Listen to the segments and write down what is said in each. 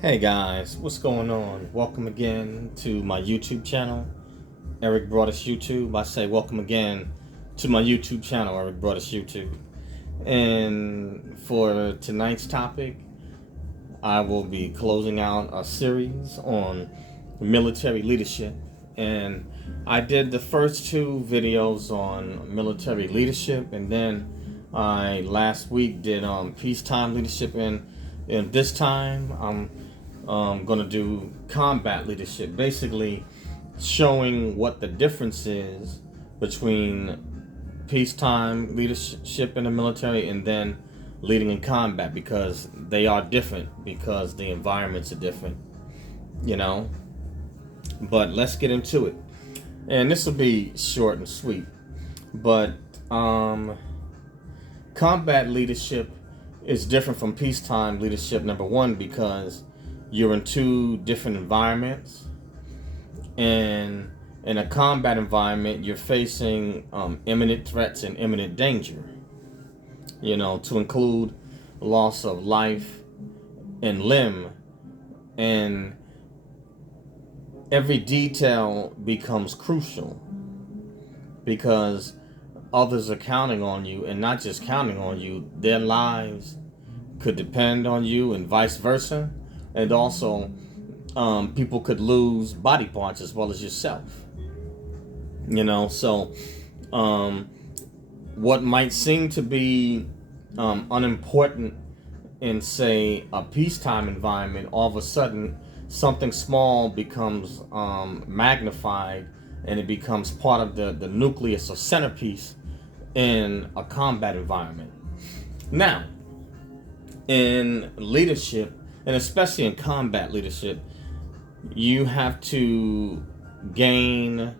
Hey guys, what's going on? Welcome again to my YouTube channel, Eric Broadus YouTube. I say welcome again to my YouTube channel, Eric Broadus YouTube. And for tonight's topic, I will be closing out a series on military leadership. And I did the first two videos on military leadership, and then I last week did peacetime leadership, and this time I'm going to do combat leadership, basically showing what the difference is between peacetime leadership in the military and then leading in combat, because they are different, because the environments are different, you know. But let's get into it. And this will be short and sweet. But combat leadership is different from peacetime leadership, number one, because you're in two different environments. And in a combat environment, you're facing imminent threats and imminent danger, to include loss of life and limb. And every detail becomes crucial because others are counting on you, and not just counting on you, their lives could depend on you, and vice versa. And also, people could lose body parts as well as yourself. So what might seem to be unimportant in, say, a peacetime environment, all of a sudden something small becomes magnified, and it becomes part of the nucleus or centerpiece in a combat environment. Now, in leadership, and especially in combat leadership, you have to gain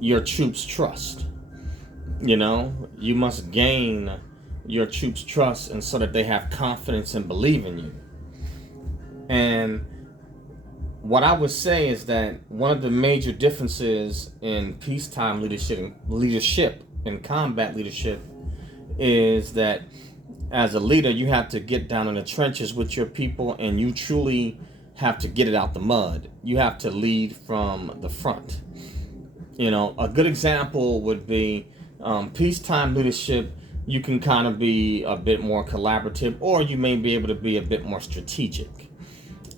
your troops' trust. You must gain your troops' trust, and so that they have confidence and believe in you. And what I would say is that one of the major differences in peacetime leadership and combat leadership is that as a leader, you have to get down in the trenches with your people, and you truly have to get it out the mud. You have to lead from the front. A good example would be peacetime leadership. You can kind of be a bit more collaborative, or you may be able to be a bit more strategic.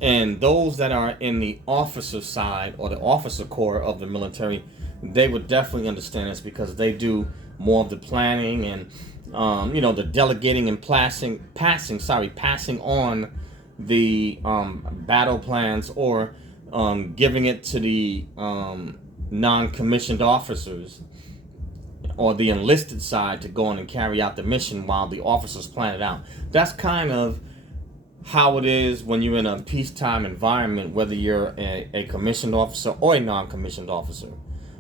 And those that are in the officer side or the officer corps of the military, they would definitely understand this, because they do more of the planning and the delegating and passing on the battle plans, or giving it to the non-commissioned officers or the enlisted side to go in and carry out the mission while the officers plan it out. That's kind of how it is when you're in a peacetime environment, whether you're a commissioned officer or a non-commissioned officer.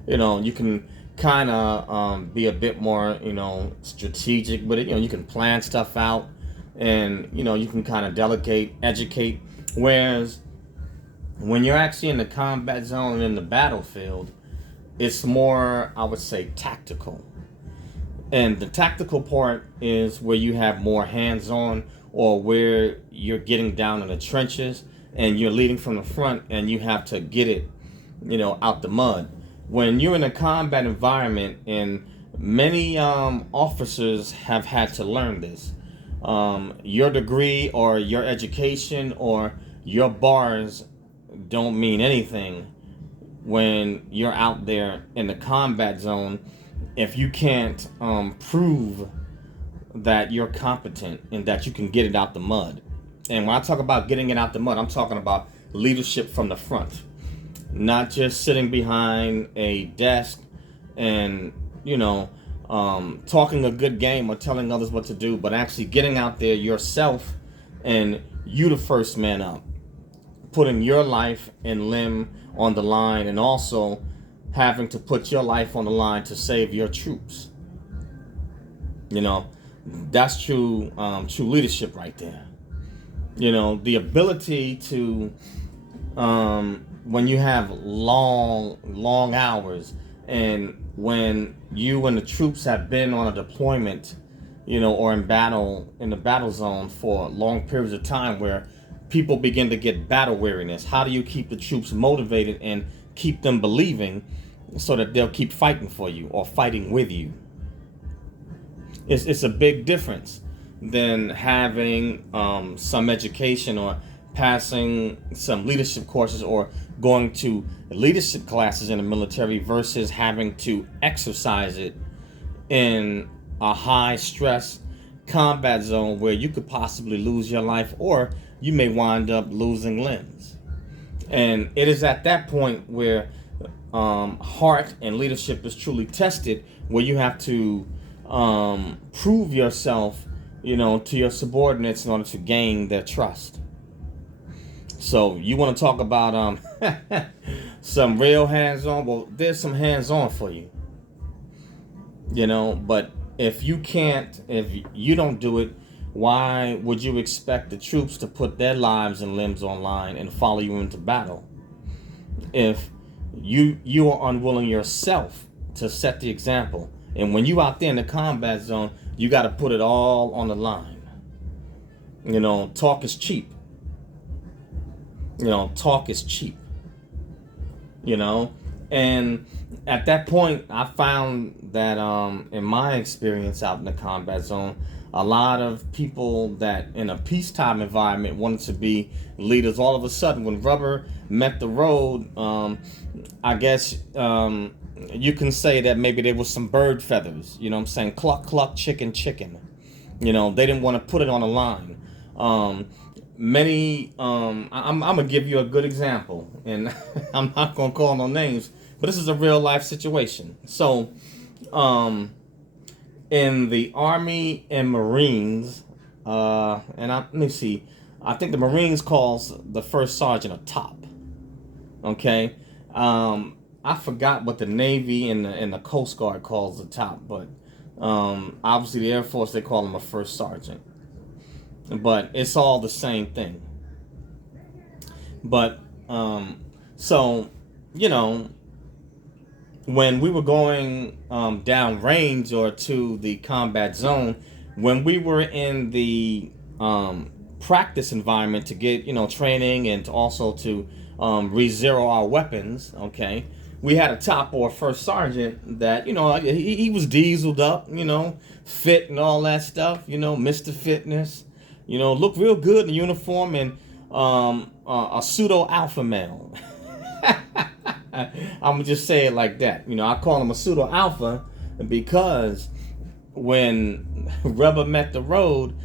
You can kind of be a bit more, strategic with it. You can plan stuff out, and, you can kind of delegate, educate. Whereas when you're actually in the combat zone and in the battlefield, it's more, I would say, tactical. And the tactical part is where you have more hands-on, or where you're getting down in the trenches and you're leading from the front, and you have to get it, out the mud. When you're in a combat environment, and many officers have had to learn this, your degree or your education or your bars don't mean anything when you're out there in the combat zone if you can't prove that you're competent and that you can get it out the mud. And when I talk about getting it out the mud, I'm talking about leadership from the front, not just sitting behind a desk and talking a good game or telling others what to do, but actually getting out there yourself, and you the first man up, putting your life and limb on the line, and also having to put your life on the line to save your troops. That's true leadership right there. The ability to, when you have long hours, and when you and the troops have been on a deployment, or in the battle zone for long periods of time, where people begin to get battle weariness. How do you keep the troops motivated and keep them believing so that they'll keep fighting for you or fighting with you? It's a big difference than having some education or passing some leadership courses or going to leadership classes in the military versus having to exercise it in a high stress combat zone where you could possibly lose your life or you may wind up losing limbs. And it is at that point where heart and leadership is truly tested, where you have to prove yourself, to your subordinates in order to gain their trust. So you want to talk about some real hands-on? Well, there's some hands-on for you. But if you don't do it, why would you expect the troops to put their lives and limbs online and follow you into battle? If you are unwilling yourself to set the example. And when you out there in the combat zone, you got to put it all on the line. Talk is cheap. Talk is cheap. And at that point, I found that in my experience out in the combat zone, a lot of people that in a peacetime environment wanted to be leaders, all of a sudden, when rubber met the road, I guess you can say that maybe there was some bird feathers, cluck, cluck, chicken, chicken. They didn't want to put it on the line. I'm going to give you a good example, and I'm not going to call no names, but this is a real life situation. So, in the Army and Marines, let me see, I think the Marines calls the first sergeant a top. Okay, I forgot what the Navy and the Coast Guard calls the top, but obviously the Air Force, they call him a first sergeant. But it's all the same thing. But so when we were going down range or to the combat zone, when we were in the practice environment to get training and also to re-zero our weapons, okay, we had a top or a first sergeant that he was dieseled up, fit and all that stuff, Mr. Fitness, looked real good in the uniform, and a pseudo alpha male. I'm gonna just say it like that. I call him a pseudo alpha because when rubber met the road,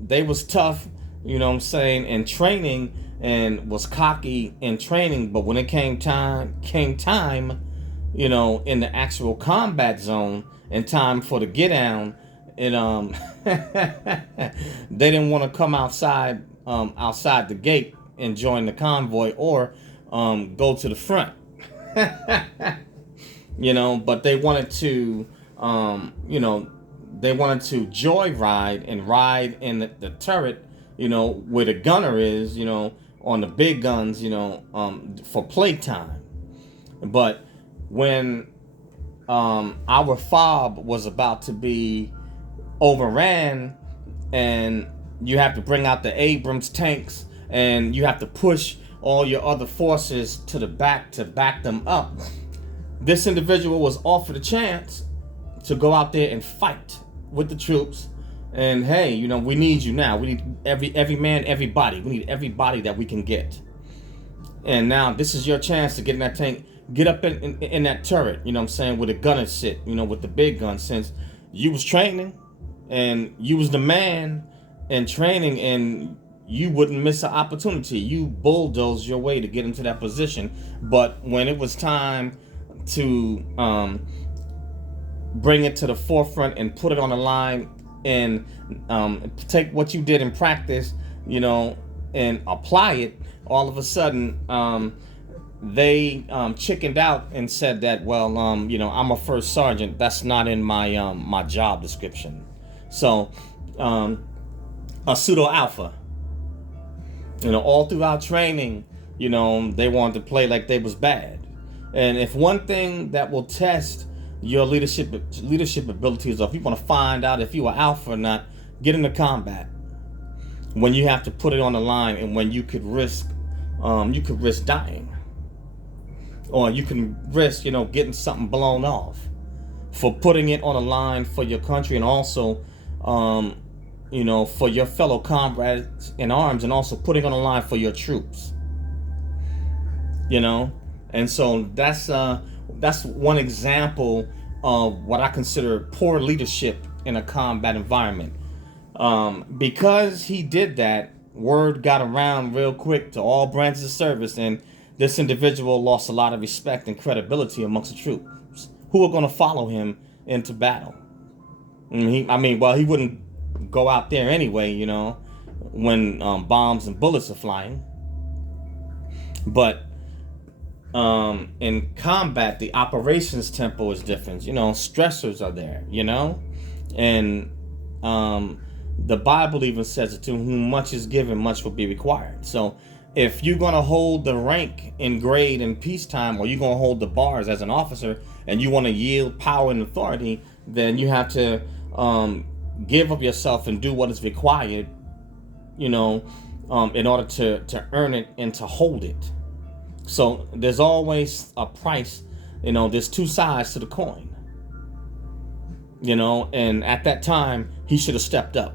they was tough, in training, and was cocky in training, but when it came time, in the actual combat zone and time for the get down, they didn't want to come outside the gate and join the convoy or go to the front. But they wanted to joyride and ride in the turret, where the gunner is, on the big guns, for playtime. But when our FOB was about to be overran, and you have to bring out the Abrams tanks, and you have to push all your other forces to the back to back them up, this individual was offered a chance to go out there and fight with the troops. And hey, we need you now. We need every man, everybody. We need everybody that we can get. And now this is your chance to get in that tank, get up in that turret, where the gunners sit, with the big guns, since you was training and you was the man in training, and you wouldn't miss an opportunity. You bulldozed your way to get into that position. But when it was time to bring it to the forefront and put it on the line and take what you did in practice, and apply it, all of a sudden they chickened out and said that, well, I'm a first sergeant. That's not in my my job description. So a pseudo alpha, all throughout training, they wanted to play like they was bad. And if one thing that will test your leadership abilities, or if you want to find out if you are alpha or not, get into combat. when you have to put it on the line, and when you could risk dying, or you can risk, getting something blown off for putting it on the line for your country, and also, for your fellow comrades in arms, and also putting on the line for your troops. And so that's one example of what I consider poor leadership in a combat environment. Because he did that, word got around real quick to all branches of service, and this individual lost a lot of respect and credibility amongst the troops who were going to follow him into battle. He wouldn't go out there anyway, when bombs and bullets are flying. But in combat, the operations tempo is different. Stressors are there, and the Bible even says that to whom much is given, much will be required. So if you're going to hold the rank and grade in peacetime, or you're going to hold the bars as an officer, and you want to yield power and authority, then you have to give of yourself and do what is required, in order to earn it and to hold it. So there's always a price, there's two sides to the coin, and at that time, he should have stepped up.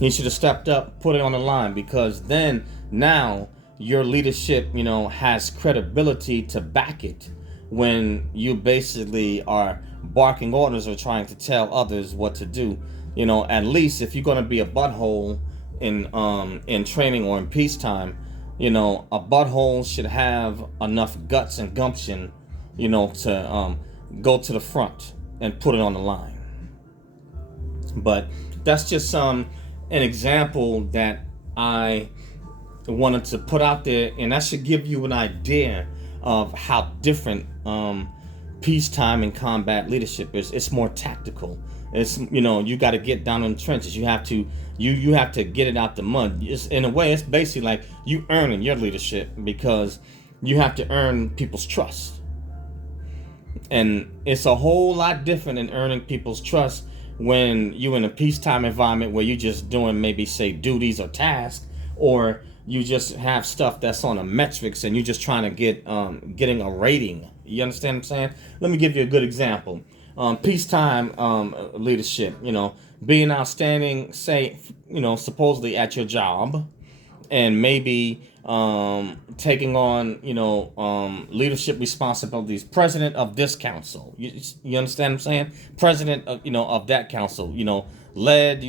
He should have stepped up, put it on the line, because then now your leadership, has credibility to back it when you basically are barking orders or trying to tell others what to do. At least if you're going to be a butthole in training or in peacetime, a butthole should have enough guts and gumption, to go to the front and put it on the line. But that's just an example that I wanted to put out there, and that should give you an idea of how different peacetime and combat leadership is. It's more tactical. It's you got to get down in the trenches. You have to get it out the mud. In a way, it's basically like you earning your leadership, because you have to earn people's trust. And it's a whole lot different than earning people's trust when you're in a peacetime environment where you're just doing maybe, say, duties or tasks, or you just have stuff that's on a metrics and you're just trying to getting a rating. You understand what I'm saying? Let me give you a good example. Peacetime leadership, being outstanding, say, supposedly at your job, and maybe taking on, leadership responsibilities, president of this council. You understand what I'm saying? President of that council, led,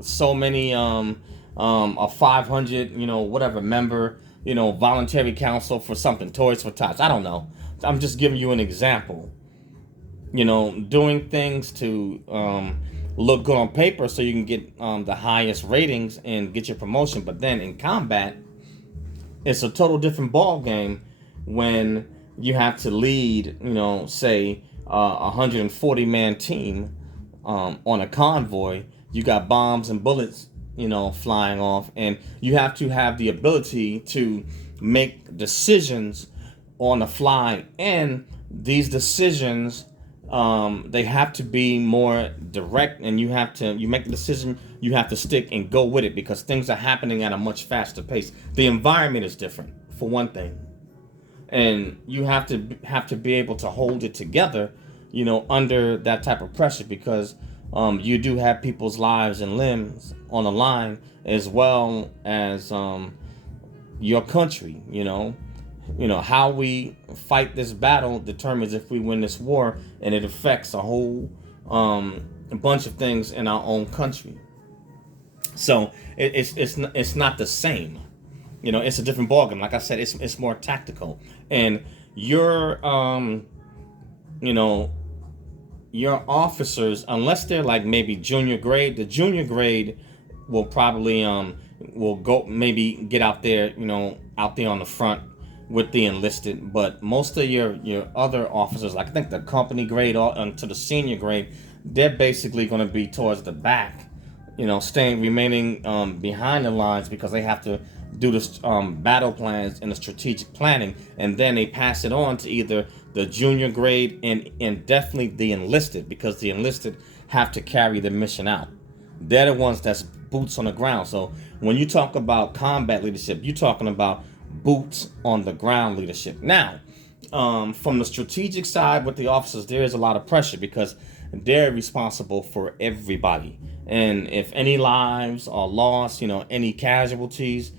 so many, a 500, whatever member, voluntary council for something, Toys for Tots. I don't know. I'm just giving you an example. Doing things to look good on paper so you can get the highest ratings and get your promotion. But then in combat, it's a total different ball game when you have to lead, say, 140-man team on a convoy. You got bombs and bullets, flying off, and you have to have the ability to make decisions on the fly, and these decisions, they have to be more direct, and you make the decision, you have to stick and go with it, because things are happening at a much faster pace. The environment is different, for one thing, and you have to be able to hold it together, under that type of pressure, because you do have people's lives and limbs on the line, as well as your country. How we fight this battle determines if we win this war, and it affects a whole bunch of things in our own country. So it's not the same. It's a different ballgame. Like I said, it's more tactical, and your officers, unless they're like maybe junior grade, the junior grade will probably will go maybe get out there on the front with the enlisted, but most of your other officers, like I think the company grade to the senior grade, they're basically going to be towards the back, remaining behind the lines, because they have to do the battle plans and the strategic planning, and then they pass it on to either the junior grade and definitely the enlisted, because the enlisted have to carry the mission out. They're the ones that's boots on the ground. So when you talk about combat leadership, you're talking about boots on the ground leadership. Now, from the strategic side with the officers, there is a lot of pressure because they're responsible for everybody. And if any lives are lost, any casualties,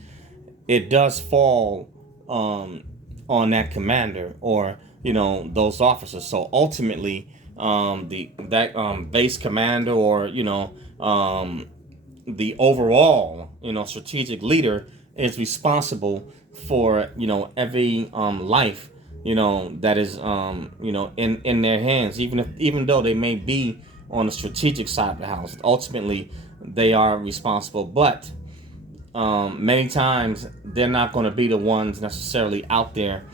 it does fall on that commander or those officers. So ultimately, that base commander or the overall strategic leader is responsible for every life that is in their hands, even though they may be on the strategic side of the house. Ultimately they are responsible, but many times they're not going to be the ones necessarily out there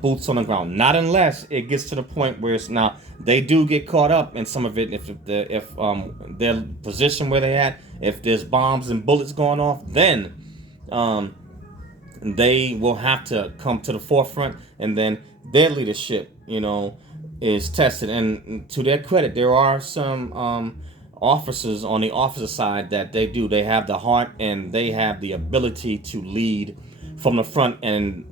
boots on the ground, not unless it gets to the point where it's now they do get caught up in some of it. If their position where they at, if there's bombs and bullets going off, then they will have to come to the forefront, and then their leadership is tested. And to their credit, there are some officers on the officer side that they have the heart and they have the ability to lead from the front, and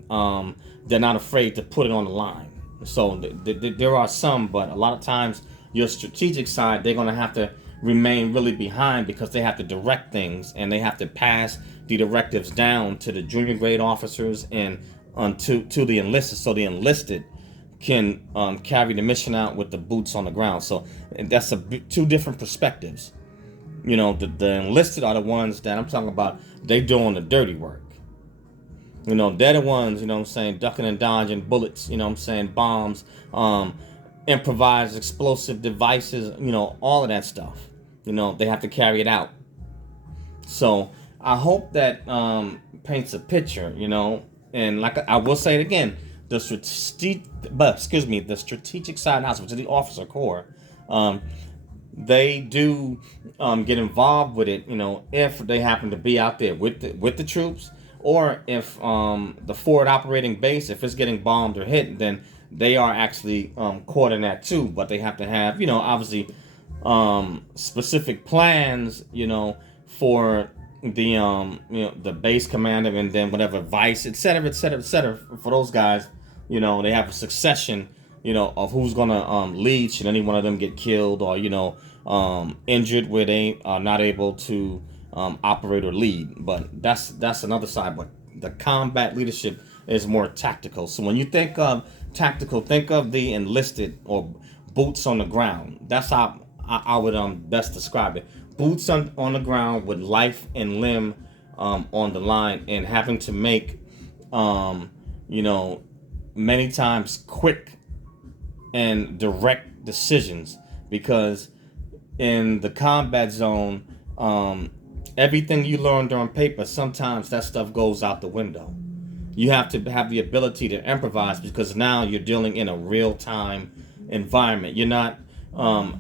they're not afraid to put it on the line. So there are some, but a lot of times your strategic side, they're going to have to remain really behind because they have to direct things and they have to pass the directives down to the junior grade officers and to the enlisted, so the enlisted can carry the mission out with the boots on the ground. So that's two different perspectives. The enlisted are the ones that I'm talking about. They doing the dirty work. They're the ones, ducking and dodging bullets, bombs, improvised explosive devices, all of that stuff. They have to carry it out. So I hope that paints a picture, and like I will say it again, the strategic side of the house, which is the officer corps, they do get involved with it, if they happen to be out there with the troops, or if the forward operating base, if it's getting bombed or hit, then they are actually caught in that too. But they have to have, obviously, specific plans, for the base commander, and then whatever vice, et cetera, for those guys. They have a succession, of who's gonna lead should any one of them get killed or injured where they are not able to operate or lead. But that's another side. But the combat leadership is more tactical. So when you think of tactical, think of the enlisted or boots on the ground. That's how I would best describe it. Boots on the ground with life and limb on the line, and having to make many times quick and direct decisions, because in the combat zone, everything you learned on paper, sometimes that stuff goes out the window. You have to have the ability to improvise, because now you're dealing in a real-time environment. You're not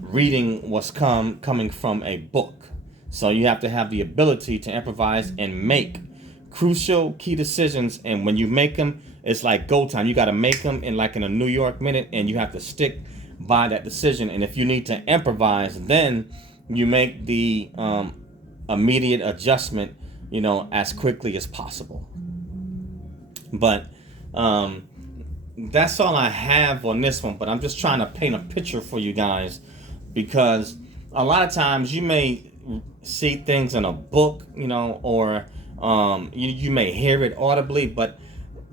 reading what's coming from a book. So you have to have the ability to improvise and make crucial key decisions. And when you make them, it's like go time. You got to make them in a New York minute, and you have to stick by that decision. And if you need to improvise, then you make the immediate adjustment, as quickly as possible. But that's all I have on this one. But I'm just trying to paint a picture for you guys, because a lot of times you may see things in a book, or you may hear it audibly, but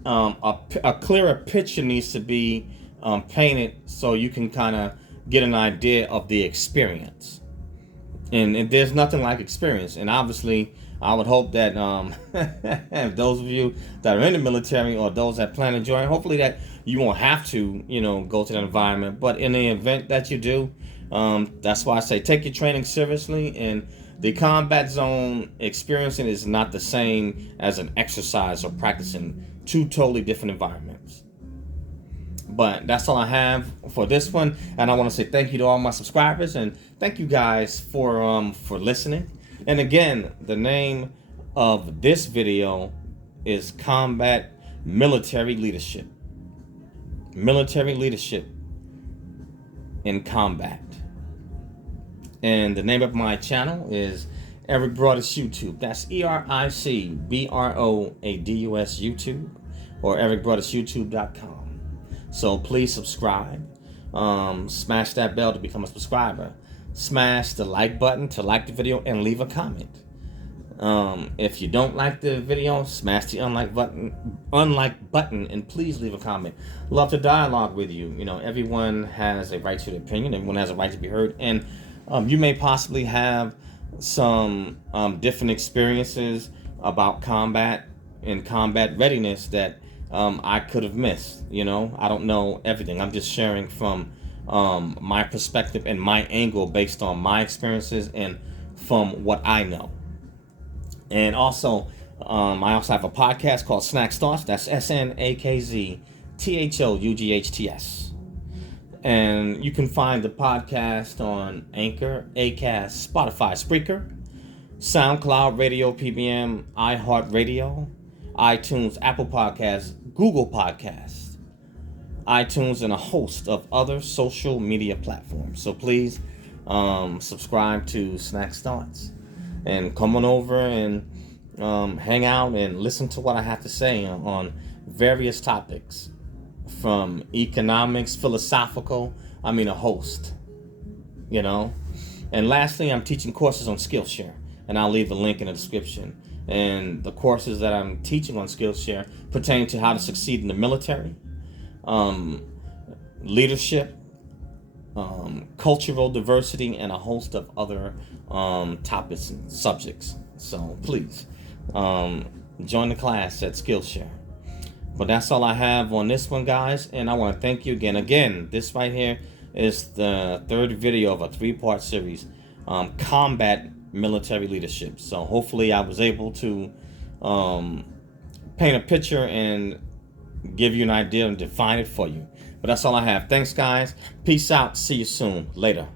a clearer picture needs to be painted so you can kind of get an idea of the experience. And there's nothing like experience. And obviously, I would hope that those of you that are in the military or those that plan to join, hopefully that you won't have to, go to that environment. But in the event that you do, that's why I say take your training seriously. And the combat zone experiencing is not the same as an exercise or practicing. Two totally different environments. But that's all I have for this one, and I want to say thank you to all my subscribers, and thank you guys for listening. And again, the name of this video is Combat Military Leadership. Military leadership in combat. And the name of my channel is Eric Broadus YouTube. That's EricBroadus YouTube, or ericbroadusyoutube.com. So please subscribe. Smash that bell to become a subscriber. Smash the like button to like the video and leave a comment. If you don't like the video, smash the unlike button and please leave a comment. Love to dialogue with you. You know, everyone has a right to their opinion. Everyone has a right to be heard. And you may possibly have some different experiences about combat and combat readiness that I could have missed. You know, I don't know everything. I'm just sharing from my perspective and my angle based on my experiences and from what I know. And also, I also have a podcast called Snacks Thoughts. That's SNAKZTHOUGHTS. And you can find the podcast on Anchor, Acast, Spotify, Spreaker, SoundCloud, Radio PBM, iHeartRadio, iTunes, Apple Podcasts, Google Podcasts, iTunes, and a host of other social media platforms. So please subscribe to Snacks Thoughts. And come on over and hang out and listen to what I have to say on various topics, from economics, philosophical, a host, you know. And lastly, I'm teaching courses on Skillshare, and I'll leave the link in the description. And the courses that I'm teaching on Skillshare pertain to how to succeed in the military, leadership, cultural diversity, and a host of other topics and subjects. So please join the class at Skillshare. But that's all I have on this one, guys, and I want to thank you again. This right here is the third video of a 3-part series, combat military leadership. So hopefully I was able to paint a picture and give you an idea and define it for you. But that's all I have. Thanks, guys. Peace out. See you soon. Later.